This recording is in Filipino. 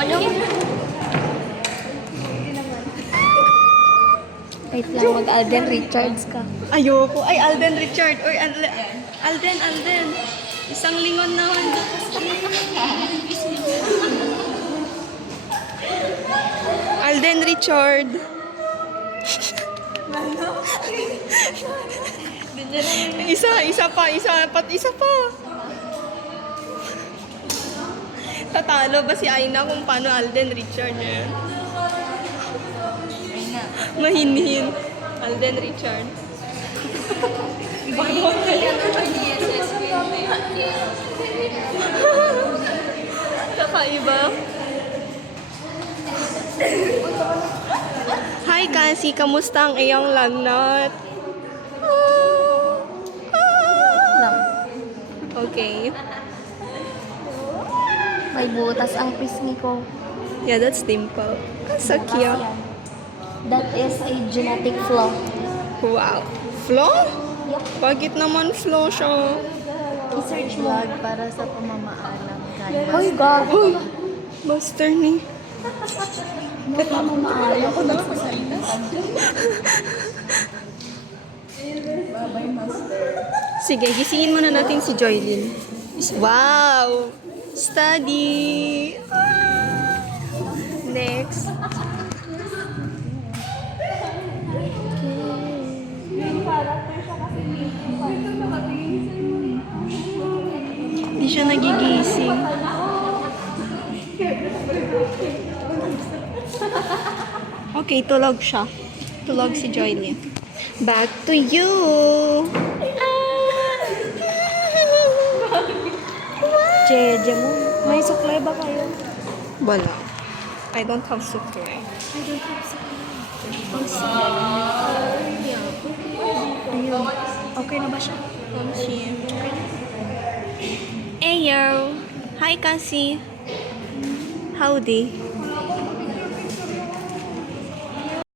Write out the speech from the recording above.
Ano? Wait lang, mag-Alden Richards ka. Ayoko. Ay, Alden Richard. Or Alden. Isang lingon naman. Alden Richard. Isa pa. Tatalo ba si Aina kung paano Alden Richard eh? Mahinhin. Alden Richard. Kakaiba. Hi, Kasi. Kamusta ang iyong lagnat? Lang. Okay. May butas ang pisngi ko. Yeah, that's dimple. So cute. That is a genetic flaw. Wow. Flaw? Yup. Bakit naman flaw siya? I-search mo. Para sa pamamaalam kaya. Hoy, God. Master ni. Pamamaalam ko nagsasalita. Sige, gisingin muna natin si Joylyn. Wow! Study! Next. Hindi siya nagigising. Okay, tulog siya. Tulog si Joylyn. Back to you! Jeje mo. May suklay ba kayo? Wala. I don't have supply. I don't have suklay. Ayun. Okay na ba siya? Ayo! Hi, Cassie! Howdy!